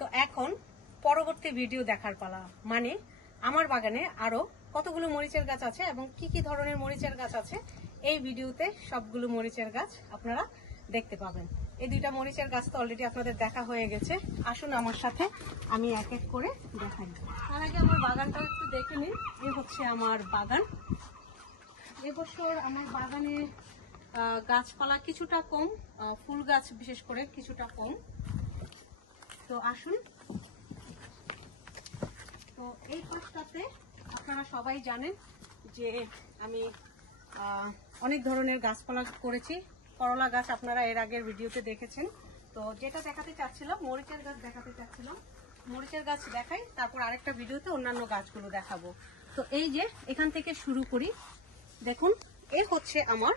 তো এখন পরবর্তী ভিডিও দেখার পালা, মানে আমার বাগানে আরো কতগুলো মরিচের গাছ আছে এবং কি কি ধরনের মরিচের গাছ আছে এই ভিডিওতে সবগুলো মরিচের গাছ আপনারা দেখতে পাবেন। এই দুইটা মরিচের গাছ তো অলরেডি আপনাদের দেখা হয়ে গেছে। আসুন আমার সাথে আমি এক এক করে দেখাই। তার আগে আমার বাগানটা একটু দেখে নিন। এই হচ্ছে আমার বাগান। এবছর আমার বাগানে গাছপালা কিছুটা কম, ফুল গাছ বিশেষ করে কিছুটা কম। তো আসুন, তো এই পাশটাতে আপনারা সবাই জানেন যে আমি অনেক ধরনের গাছপালা করেছি। করলা গাছ আপনারা এর আগের ভিডিওতে দেখেছেন। তো যেটা দেখাতে চাচ্ছিলাম, মরিচের গাছ দেখাতে চাচ্ছিলাম, মরিচের গাছ দেখাই, তারপর আরেকটা ভিডিওতে অন্যান্য গাছগুলো দেখাবো। তো এই যে এখান থেকে শুরু করি, দেখুন এই হচ্ছে আমার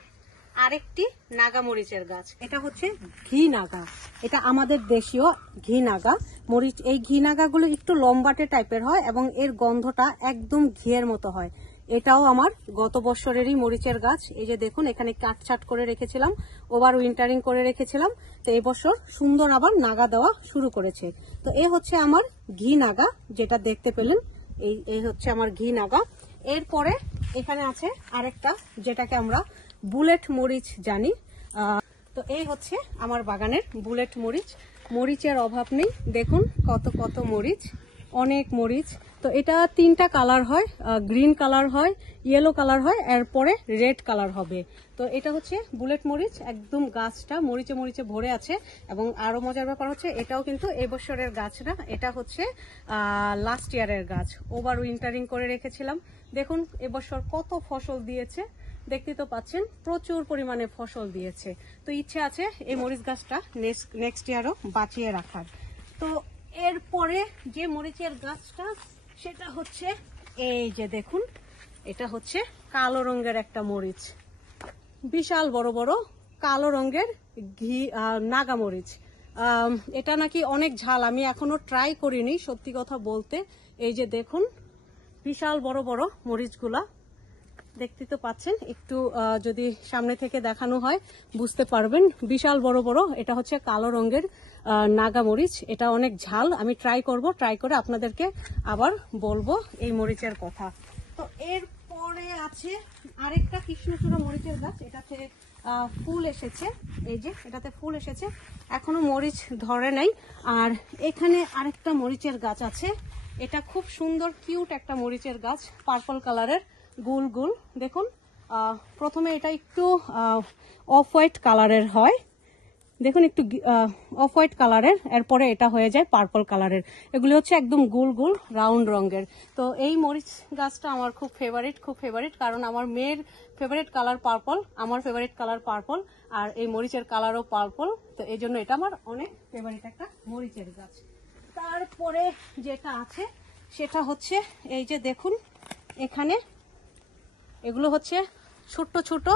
আরেকটি নাগা মরিচের গাছ। এটা হচ্ছে ঘি নাগা, এটা আমাদের দেশীয় ঘি নাগা মরিচ। এই ঘি নাগাগুলো একটু লম্বাটে টাইপের হয় এবং এর গন্ধটা একদম ঘিয়ের মতো হয়। এটাও আমার গত বছরেরই মরিচের গাছ। এই যে দেখুন এখানে কাটছাট করে রেখেছিলাম, ওভার উইন্টারিং করে রেখেছিলাম। তো এই বছর সুন্দর আবার নাগা দেওয়া শুরু করেছে। তো এই হচ্ছে আমার ঘি নাগা, যেটা দেখতে পেলেন, এই হচ্ছে আমার ঘি নাগা। এরপরে এখানে আছে আরেকটা, যেটাকে আমরা বুলেট মরিচ জানি। তো এই হচ্ছে আমার বাগানের বুলেট মরিচ। মরিচের অভাব নেই, দেখুন কত কত মরিচ, অনেক মরিচ। তো এটা তিনটা কালার হয়, গ্রিন কালার হয়, ইয়েলো কালার হয়, এরপরে রেড কালার হবে। তো এটা হচ্ছে বুলেট মরিচ, একদম গাছটা মরিচে মরিচে ভরে আছে। এবং আরো মজার ব্যাপার হচ্ছে এটাও কিন্তু এবছরের গাছ না, এটা হচ্ছে লাস্ট ইয়ারের গাছ। ওভার উইন্টারিং করে রেখেছিলাম। দেখুন এবছর কত ফসল দিয়েছে, দেখতে তো পাচ্ছেন প্রচুর পরিমাণে ফসল দিয়েছে। তো ইচ্ছে আছে এই মরিচ গাছটা নেক্সট ইয়ারও বাঁচিয়ে রাখার। তো এরপরে যে মরিচের গাছটা, সেটা হচ্ছে এই যে দেখুন, এটা হচ্ছে কালো রঙের একটা মরিচ, বিশাল বড় বড় কালো রঙের ঘি নাগা মরিচ। এটা নাকি অনেক ঝাল, আমি এখনো ট্রাই করিনি সত্যি কথা বলতে। এই যে দেখুন বিশাল বড় বড় মরিচগুলা, দেখতে তো পাচ্ছেন, একটু যদি সামনে থেকে দেখানো হয় বুঝতে পারবেন, বিশাল বড় বড়। এটা হচ্ছে কালো রঙের নাগা মরিচ, এটা অনেক ঝাল। আমি ট্রাই করব, ট্রাই করে আপনাদেরকে আবার বলবো এই মরিচের কথা। তো এরপরে আছে আরেকটা কৃষ্ণচূড়া মরিচের গাছ, এটাতে ফুল এসেছে, এই যে এটাতে ফুল এসেছে, এখনো মরিচ ধরে নাই। আর এখানে আরেকটা মরিচের গাছ আছে, এটা খুব সুন্দর কিউট একটা মরিচের গাছ, পার্পল কালারের, গোল গোল। দেখুন প্রথমে এটা একটু অফ হোয়াইট কালারের হয়, দেখুন একটু অফ হোয়াইট কালারের, এরপরে এটা হয়ে যায় পার্পল কালারের। এগুলি হচ্ছে একদম গোল গোল রাউন্ড রঙের। তো এই মরিচ গাছটা আমার খুব ফেভারিট, কারণ আমার মেয়ের ফেভারিট কালার পার্পল, আমার ফেভারিট কালার পার্পল, আর এই মরিচের কালারও পার্পল। তো এই জন্য এটা আমার অনেক ফেভারিট একটা মরিচের গাছ। তারপরে যেটা আছে সেটা হচ্ছে এই যে দেখুন এখানে, এগুলো হচ্ছে ছোট ছোট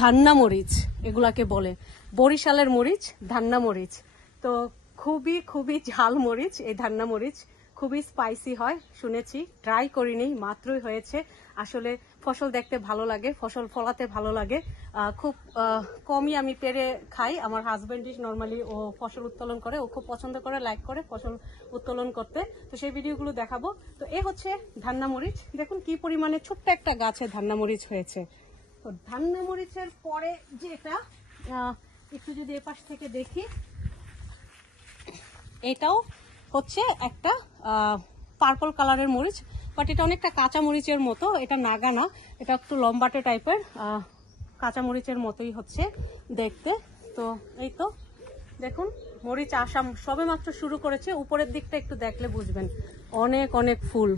ধান্না মরিচ, এগুলাকে বলে বরিশালের মরিচ, ধান্না মরিচ। তো খুবই খুবই ঝাল মরিচ এই ধান্না মরিচ, খুবই স্পাইসি হয় শুনেছি, ট্রাই করিনি, মাত্রই হয়েছে। আসলে ফসল দেখতে ভালো লাগে, ফসল ফলাতে ভালো লাগে, খুব কমই আমি পেরে খাই। আমার হাজবেন্ডই নর্মালি ও ফসল উত্তোলন করে, ও খুব পছন্দ করে, লাইক করে ফসল উত্তোলন করতে। তো সেই ভিডিওগুলো দেখাবো। তো এ হচ্ছে ধান্না মরিচ, দেখুন কি পরিমাণে ছোট্ট একটা গাছে ধান্না মরিচ হয়েছে। তো ধান্না মরিচের পরে যেটা একটু যদি এপাশ থেকে দেখি, এটাও হচ্ছে একটা পার্পল কালারের মরিচ, বাট এটা অনেকটা কাঁচা মরিচের মতো, এটা নাগা না, এটা একটু লম্বাটে টাইপের, কাঁচা মরিচের মতোই হচ্ছে দেখতে। তো এই তো দেখুন মরিচ আসা সবে মাত্র শুরু করেছে, উপরের দিকটা একটু দেখলে বুঝবেন, অনেক অনেক ফুল,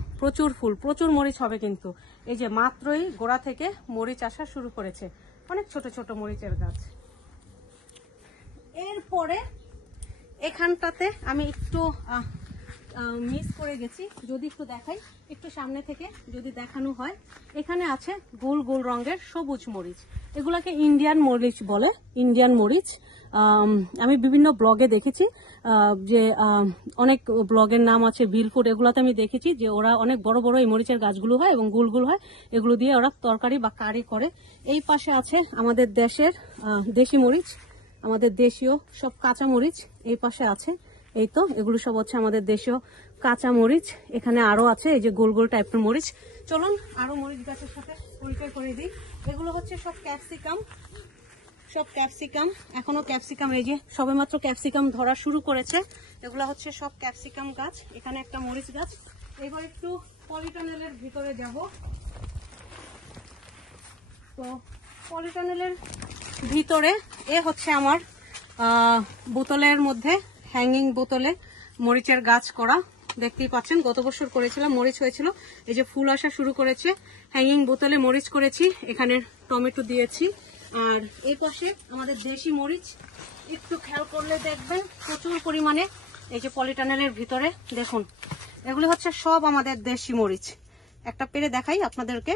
প্রচুর মরিচ হবে। কিন্তু এই যে মাত্রই গোড়া থেকে মরিচ আসা শুরু করেছে, অনেক ছোট ছোট মরিচের গাছ। এরপরে এখানটাতে আমি একটু মিস করে গেছি, যদি একটু দেখাই, একটু সামনে থেকে যদি দেখানো হয়, এখানে আছে গোল গোল রঙের সবুজ মরিচ, এগুলাকে ইন্ডিয়ান মরিচ বলে, ইন্ডিয়ান মরিচ। আমি বিভিন্ন ব্লগে দেখেছি যে অনেক ব্লগের নাম আছে বিলফুড, এগুলাতে আমি দেখেছি যে ওরা অনেক বড় বড় এই মরিচের গাছগুলো হয় এবং গোল গোল হয়, এগুলো দিয়ে ওরা তরকারি বা কারি করে। এই পাশে আছে আমাদের দেশের দেশি মরিচ, আমাদের দেশীয় সব কাঁচা মরিচ এই পাশে আছে, এই তো এগুলো সব হচ্ছে আমাদের দেশীয় কাঁচা মরিচ। এখানে আরো আছে এই যে গোল গোল টাইপের মরিচ। চলুন আরো মরিচ গাছের সাথে পরিচয় করে দিই। এগুলো হচ্ছে সব ক্যাপসিকাম, সব ক্যাপসিকাম, এখনো ক্যাপসিকাম, এই যে সবেমাত্র ক্যাপসিকাম ধরা শুরু করেছে। এগুলো হচ্ছে সব ক্যাপসিকাম গাছ। এখানে একটা মরিচ গাছ। এবার একটু পলিটানেলের ভিতরে যাব। তো পলিটানেলের ভিতরে এ হচ্ছে আমার বোতলের মধ্যে হ্যাঙ্গিং বোতলে মরিচের গাছ করা। দেখতেই পাচ্ছেন গত বছর করেছিলাম, মরিচ হয়েছিল, এই যে ফুল আসা শুরু করেছে। হ্যাঙ্গিং বোতলে মরিচ করেছি, এখানে টমেটো দিয়েছি। আর এই পাশে আমাদের দেশি মরিচ, একটু খেয়াল করলে দেখবেন প্রচুর পরিমাণে এই যে পলিটানেলের ভিতরে দেখুন, এগুলি হচ্ছে সব আমাদের দেশি মরিচ। একটা পেরে দেখাই আপনাদেরকে,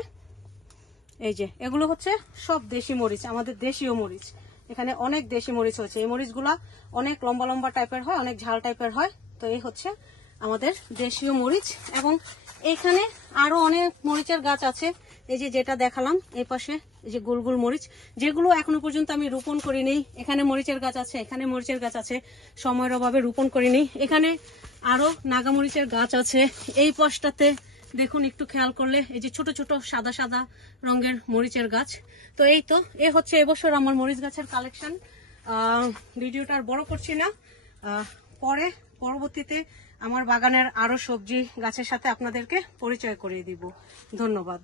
এই যে এগুলো হচ্ছে সব দেশি মরিচ, আমাদের দেশীয় মরিচ। এখানে অনেক দেশি মরিচ হয়েছে। এই মরিচগুলা অনেক লম্বা লম্বা টাইপের হয়, অনেক ঝাল টাইপের হয়। তো এই হচ্ছে আমাদের দেশীয় মরিচ। এবং এখানে আরো অনেক মরিচের গাছ আছে, এই যে যেটা দেখালাম এই পাশে, এই যে গোল গোল মরিচ, যেগুলো এখনো পর্যন্ত আমি রোপণ করিনি। এখানে মরিচের গাছ আছে, এখানে মরিচের গাছ আছে, সময়ের অভাবে রোপণ করিনি। এখানে আরো নাগামরিচের গাছ আছে। এই পাশটাতে দেখুন একটু খেয়াল করলে এই যে ছোট ছোট সাদা সাদা রঙের মরিচের গাছ। তো এই তো এ হচ্ছে এবছর আমার মরিচ গাছের কালেকশন। ভিডিওটা আর বড় করছি না, পরবর্তীতে আমার বাগানের আরো সবজি গাছের সাথে আপনাদেরকে পরিচয় করিয়ে দিব। ধন্যবাদ।